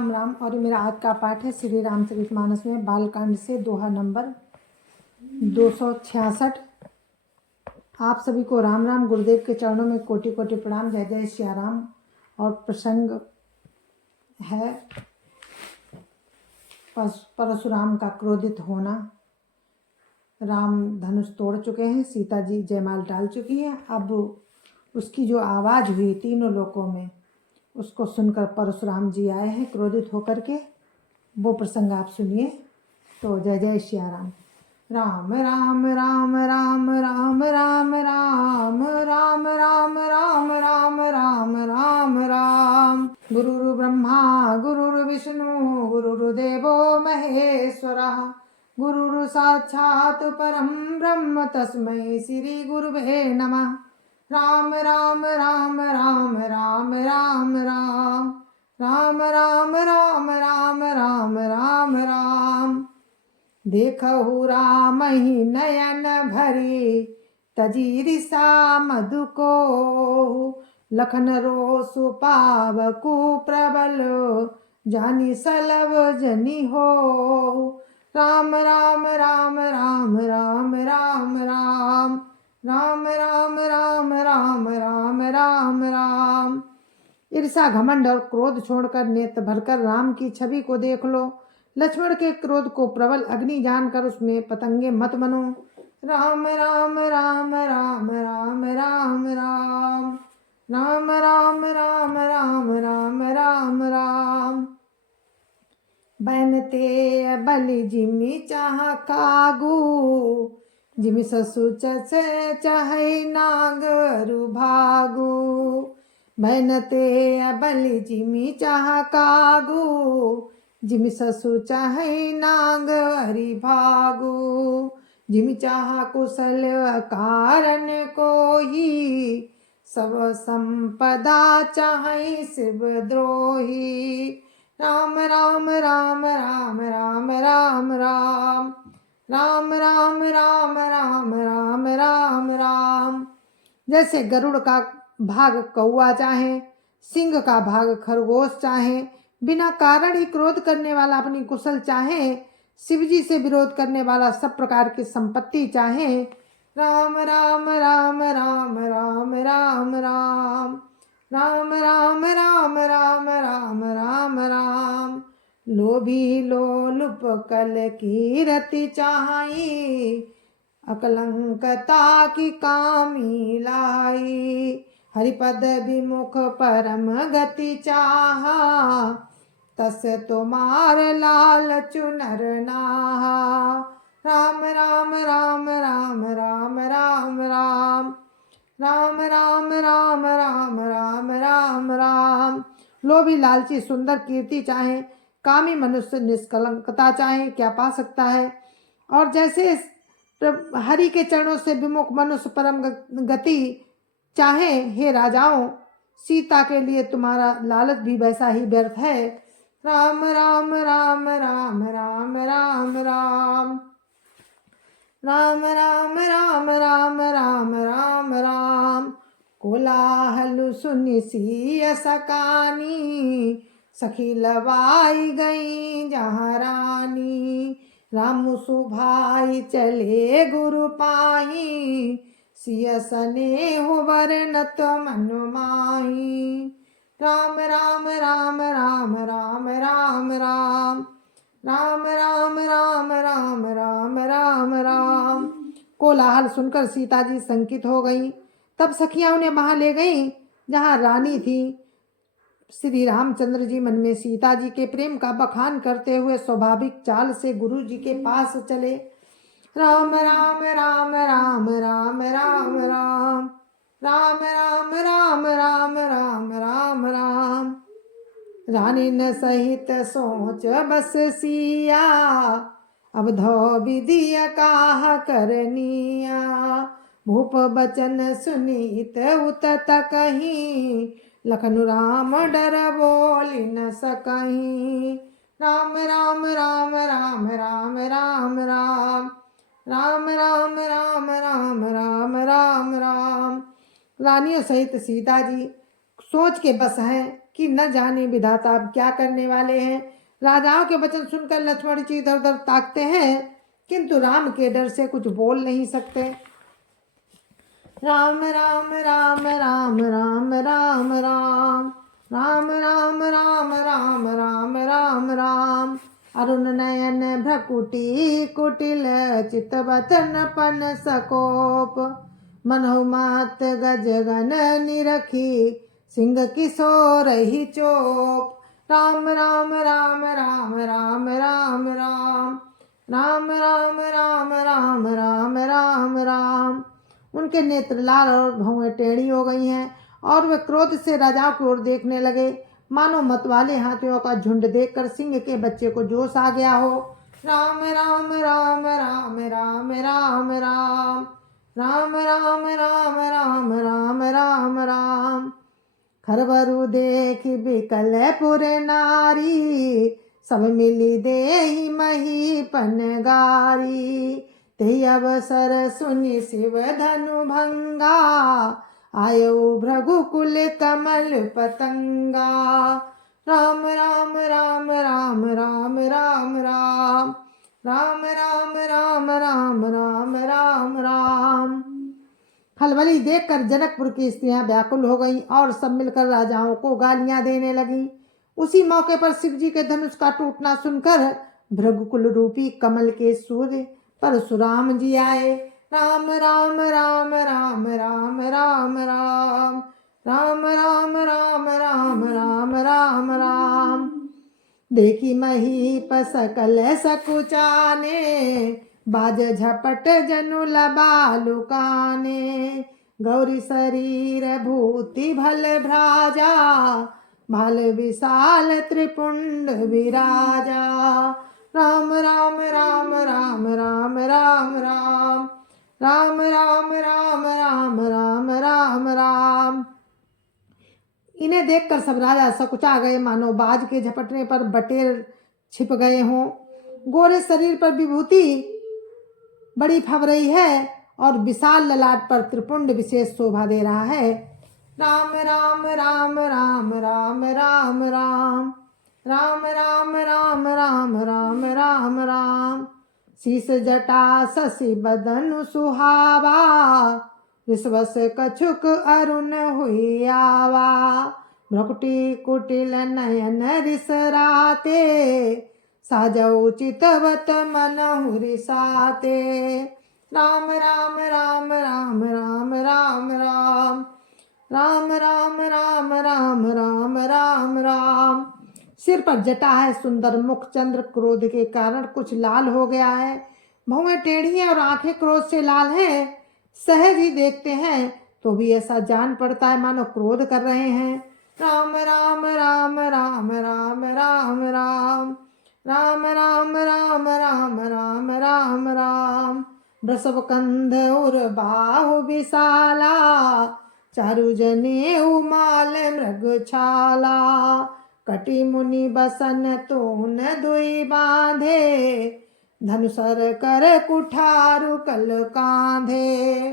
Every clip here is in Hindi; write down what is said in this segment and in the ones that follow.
राम राम। और मेरा आज का पाठ है श्री रामचरितमानस में बालकांड से दोहा नंबर 266। आप सभी को राम राम। गुरुदेव के चरणों में कोटि कोटि प्रणाम। जय जय श्री राम। और प्रसंग है परशुराम का क्रोधित होना। राम धनुष तोड़ चुके हैं, सीता जी जयमाल डाल चुकी हैं। अब उसकी जो आवाज़ हुई तीनों लोकों में, उसको सुनकर परशुराम जी आए हैं क्रोधित होकर के। वो प्रसंग आप सुनिए। तो जय जय श्री राम। राम राम राम राम राम राम राम राम राम राम राम राम राम राम। गुरुर् ब्रह्मा गुरुर्विष्णु गुरुर्देवो महेश्वरः। गुरुर् साक्षात् परं ब्रह्म तस्मै श्री गुरुवे नमः। राम राम राम राम राम राम राम राम राम राम राम राम राम राम। देखहु राम ही नयन भरी तजी रिसा मधु को। लखन रोसु पावकु प्रबल जानी सलभ जनी हो। राम राम राम राम राम राम राम राम राम राम राम राम राम राम। ईर्षा घमंड और क्रोध छोड़कर नेत्र भरकर राम की छवि को देख लो। लक्ष्मण के क्रोध को प्रबल अग्नि जानकर उसमें पतंगे मत बनो। राम राम राम राम राम राम राम राम राम राम राम राम राम राम। बनते बलि जिमि चाह कागू। जिमि ससु चाहे नागरु भागू। बनते बलि जिमि चाह कागू। जिमि ससु चाहे नाग हरि भागू। जिमि चाह कुशल कारण कोई। सब संपदा चाहे शिव द्रोही। राम राम राम राम राम राम राम राम राम राम राम राम राम राम। जैसे गरुड़ का भाग कौआ चाहे, सिंह का भाग खरगोश चाहे, बिना कारण ही क्रोध करने वाला अपनी कुशल चाहे, शिवजी से विरोध करने वाला सब प्रकार की संपत्ति चाहे। राम राम राम राम राम राम राम राम राम राम राम राम राम राम। लोभी लोलुप कल की रति चाही। अकलंकता की कामी लाई। हरिपद विमुख परम गति चाहा। तस तुम्हार लाल चुनर नाहा। राम राम राम राम राम राम राम राम राम राम राम राम राम राम। लोभी लालची सुंदर कीर्ति चाहे, कामी मनुष्य निष्कलंकता चाहे, क्या पा सकता है। और जैसे हरि के चरणों से विमुख मनुष्य परम गति चाहे, हे राजाओं, सीता के लिए तुम्हारा लालच भी वैसा ही व्यर्थ है। राम राम राम राम राम राम राम राम राम राम राम राम राम राम। कोलाहल सुनि सिय सकानी। सखी लवाई गई जहाँ रानी। राम सुभाई चले गुरु पाही। सिय स्नेह वर्णत मन माही। राम राम राम राम राम राम राम राम राम राम राम राम राम राम। कोलाहल सुनकर सीता जी शंकित हो गईं। तब सखियां उन्हें वहां ले गईं जहां रानी थी। श्री रामचंद्र जी मन में सीता जी के प्रेम का बखान करते हुए स्वाभाविक चाल से गुरु जी के पास चले। राम राम राम राम राम राम राम राम राम राम राम राम राम राम। रानी न सहित सोच बस सिया। अब धो विधिय काह करनिया। भूप बचन सुनीत उतत कहीं। लखनु राम डर बोली न सकहीं। राम राम राम राम राम राम राम राम राम राम राम राम राम राम। रानियों सहित सीता जी सोच के बस हैं कि न जाने विधाता अब क्या करने वाले हैं। राजाओं के वचन सुनकर लक्ष्मण जी इधर उधर ताकते हैं, किंतु राम के डर से कुछ बोल नहीं सकते। राम राम राम राम राम राम राम राम राम राम राम राम राम राम। अरुण नयन भ्रकुटी कुटिल चितवतन पन सकोप। मनोमत गजगन निरखी सिंह किशोर ही चोप। राम राम राम राम राम राम राम राम राम राम राम राम राम राम। उनके नेत्र लाल और भौहें टेढ़ी हो गई हैं और वे क्रोध से राजाओं की ओर देखने लगे, मानो मतवाले हाथियों का झुंड देखकर सिंह के बच्चे को जोश आ गया हो। राम राम राम राम राम राम राम राम राम राम राम राम राम राम। खरबरु देख बिकल पुर नारी, सब मिली देहि मही पनगारी। ते अवसर सुनि शिव धनु भंगा, आयो भृगुकुल कमल पतंगा। राम राम राम राम राम राम राम राम राम राम राम राम राम राम। खलबली देखकर जनकपुर की स्त्रियां व्याकुल हो गईं और सब मिलकर राजाओं को गालियां देने लगीं। उसी मौके पर शिव जी के धनुष का टूटना सुनकर भृगुकुल रूपी कमल के सूर्य परशुराम जी आए। राम राम राम राम राम राम राम राम राम राम राम राम राम राम। देखी महीप सकल सकुचाने, बाज झपट जनु लबालुकाने। गौरी शरीर भूति भल भ्राजा, भाल विशाल त्रिपुंड विराजा। राम राम राम राम राम राम राम राम राम राम राम राम राम राम। इन्हें देखकर सब राजा सकुचा गए, मानो बाज के झपटने पर बटेर छिप गए हों। गोरे शरीर पर विभूति बड़ी फब रही है और विशाल ललाट पर त्रिपुंड विशेष शोभा दे रहा है। राम राम राम राम राम राम राम राम राम राम राम राम राम राम। शीस जटा शशि बदन सुहावा, विश्वस कछुक अरुण हुई आवा। भ्रकुटी कुटिल नयन रिसराते, साजौ चितवत मनहु रिसाते। राम राम राम राम राम राम राम राम राम राम राम राम राम राम। सिर पर जटा है, सुंदर मुख चंद्र क्रोध के कारण कुछ लाल हो गया है। भौहें टेढ़ी हैं और आंखें क्रोध से लाल हैं। सहज ही देखते हैं तो भी ऐसा जान पड़ता है मानो क्रोध कर रहे हैं। राम राम राम राम राम राम राम राम राम राम राम राम राम राम। वृषभ कंध उर बाहु विशाला, चारु जने उमाल मृग छाला। कटि मुनि बसन तोन दुई बांधे, धनुसर कर कुठारु कल कांधे।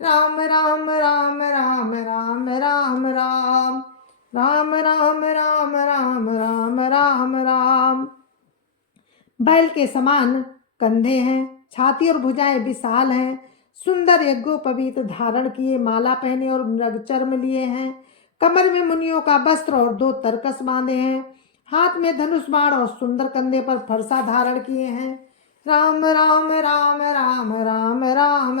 राम राम राम राम राम राम राम राम राम राम राम राम राम राम। बैल के समान कंधे हैं, छाती और भुजाएं विशाल हैं। सुंदर यज्ञोपवीत धारण किए, माला पहने और मृग चर्म लिए हैं। कमर में मुनियों का वस्त्र और 2 तरकस बांधे हैं। हाथ में धनुष बाण और सुंदर कंधे पर फरसा धारण किए हैं। राम राम राम राम राम राम राम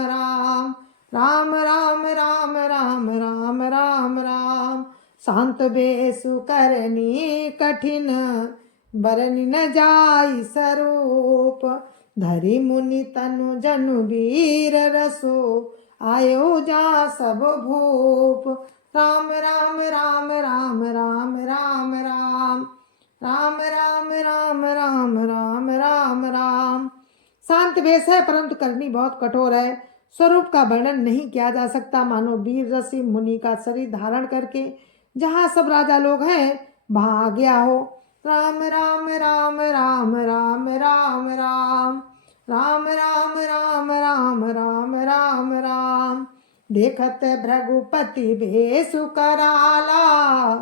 राम राम राम राम राम राम राम। शांत बेसु करनी कठिन, बरनि न जाई स्वरूप। धरि मुनि तनु जनु वीर रसो, आयो जा सब भूप। राम राम राम राम राम राम राम राम राम राम राम राम राम राम। शांत वेश है परंतु करनी बहुत कठोर है। स्वरूप का वर्णन नहीं किया जा सकता, मानो वीर रसी मुनि का शरीर धारण करके जहाँ सब राजा लोग हैं वहाँ आ गया हो। राम राम राम राम राम राम राम राम राम राम राम राम राम राम। देखत भृगुपति भेषु कराला,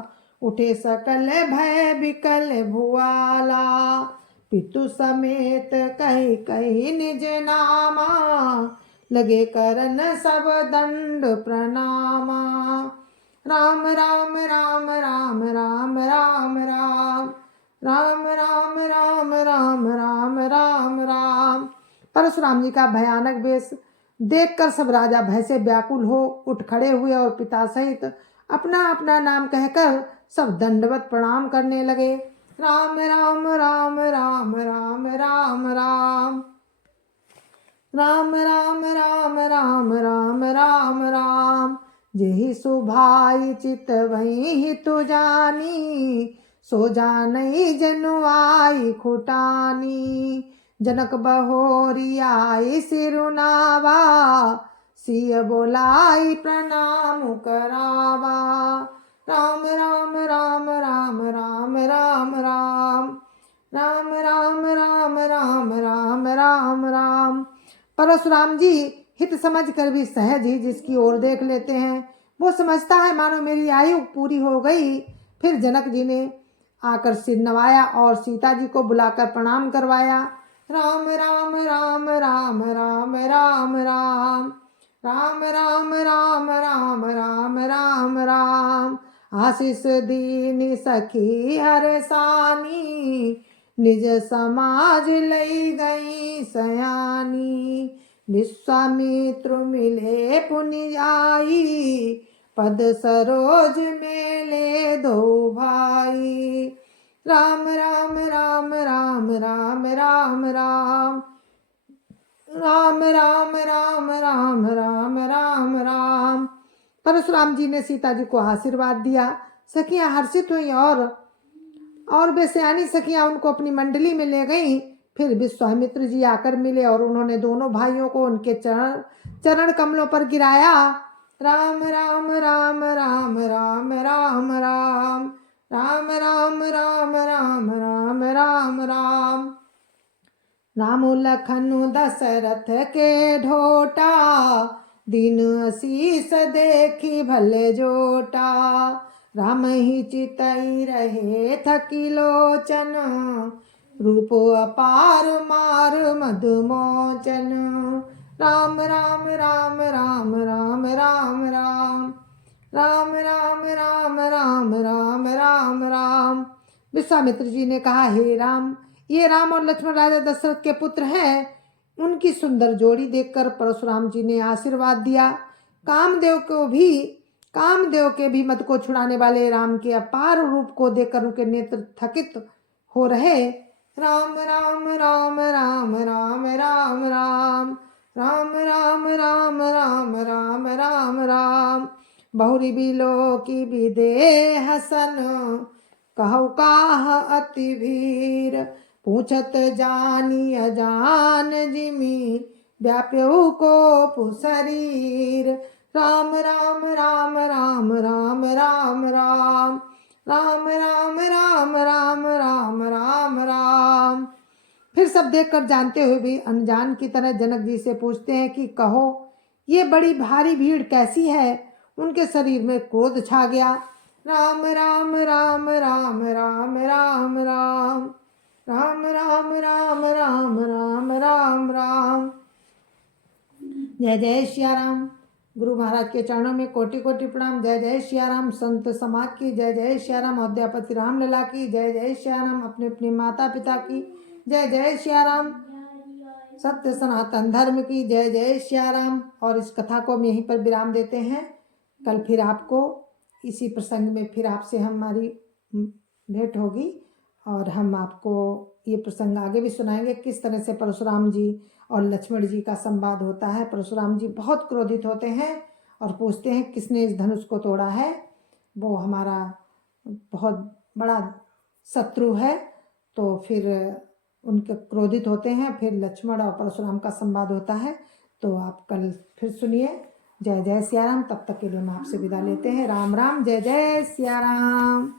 उठे सकल भय विकल भुआला, पितु समेत कही कही निज नामा, लगे करन सब दंड प्रणामा। राम राम राम राम राम राम राम राम राम राम राम राम राम राम। परशुराम जी का भयानक वेश देखकर सब राजा भय से व्याकुल हो उठ खड़े हुए और पिता सहित अपना अपना नाम कहकर सब दंडवत प्रणाम करने लगे। राम राम राम राम राम राम राम राम राम राम राम राम राम राम। जेहि सुभाई चित वही हितु जानी, सो जानई जनु आई खुटानी। जनक बहोरी आई सिरुनावा, सिय बोलाई प्रणाम करावा। राम राम राम राम राम राम राम राम राम राम राम राम राम राम। परशुराम जी हित समझ कर भी सहज ही जिसकी ओर देख लेते हैं। वो समझता है मानो मेरी आयु पूरी हो गई। फिर जनक जी ने आकर सिर नवाया और सीता जी को बुलाकर प्रणाम करवाया। राम राम राम राम राम राम राम राम राम राम राम राम राम राम। आशीष दीनी सखी हर सानी, निज समाज लई गई सयानी। विश्वामित्र मिले पुनि आई, पद सरोज मेले दो भाई। राम राम राम राम राम राम राम राम राम राम राम राम राम राम। परशुराम जी ने सीता जी को आशीर्वाद दिया। सखियां हर्षित हुई और वे सयानी सखियां उनको अपनी मंडली में ले गईं। फिर विश्वामित्र जी आकर मिले और उन्होंने दोनों भाइयों को उनके चरण कमलों पर गिराया। राम राम राम राम राम राम राम राम राम राम राम राम राम राम। राम लखन दशरथ के ढोटा, दिन असीस देखी भले जोटा। राम ही चितई रहे थकी लोचन, रूप अपार मार मधुमोचन। राम राम राम राम राम राम राम राम राम राम राम राम राम राम। विश्वामित्र जी ने कहा, हे राम, ये राम और लक्ष्मण राजा दशरथ के पुत्र हैं। उनकी सुंदर जोड़ी देखकर परशुराम जी ने आशीर्वाद दिया। कामदेव के भी मत को छुड़ाने वाले राम के अपार रूप को देखकर उनके नेत्र थकित हो रहे। राम राम राम राम राम राम राम राम राम राम राम राम राम राम। बहुरी बिलो की विदे हसन, कहु काह अति भीर। पूछत जानी अजान जिमी, व्याप्यऊ को पुशरीर। राम राम राम राम राम राम राम राम राम राम राम राम राम राम। फिर सब देखकर जानते हुए भी अनजान की तरह जनक जी से पूछते हैं कि कहो, ये बड़ी भारी भीड़ कैसी है? उनके शरीर में क्रोध छा गया। राम राम राम राम राम राम राम राम राम राम राम राम राम राम। जय जय सिया राम। गुरु महाराज के चरणों में कोटि कोटि प्रणाम। जय जय सिया राम। संत समाज की जय जय सिया राम। अयोध्यापति रामलला की जय जय सिया राम। अपने अपने माता पिता की जय जय सिया राम। सत्य सनातन धर्म की जय जय सिया राम। और इस कथा को हम यहीं पर विराम देते हैं। कल फिर आपको इसी प्रसंग में फिर आपसे हमारी भेंट होगी और हम आपको ये प्रसंग आगे भी सुनाएंगे, किस तरह से परशुराम जी और लक्ष्मण जी का संवाद होता है। परशुराम जी बहुत क्रोधित होते हैं और पूछते हैं किसने इस धनुष को तोड़ा है, वो हमारा बहुत बड़ा शत्रु है। तो फिर उनके क्रोधित होते हैं। फिर लक्ष्मण और परशुराम का संवाद होता है। तो आप कल फिर सुनिए। जय जय सिया राम। तब तक के लिए हम आपसे विदा लेते हैं। राम राम। जय जय सिया राम।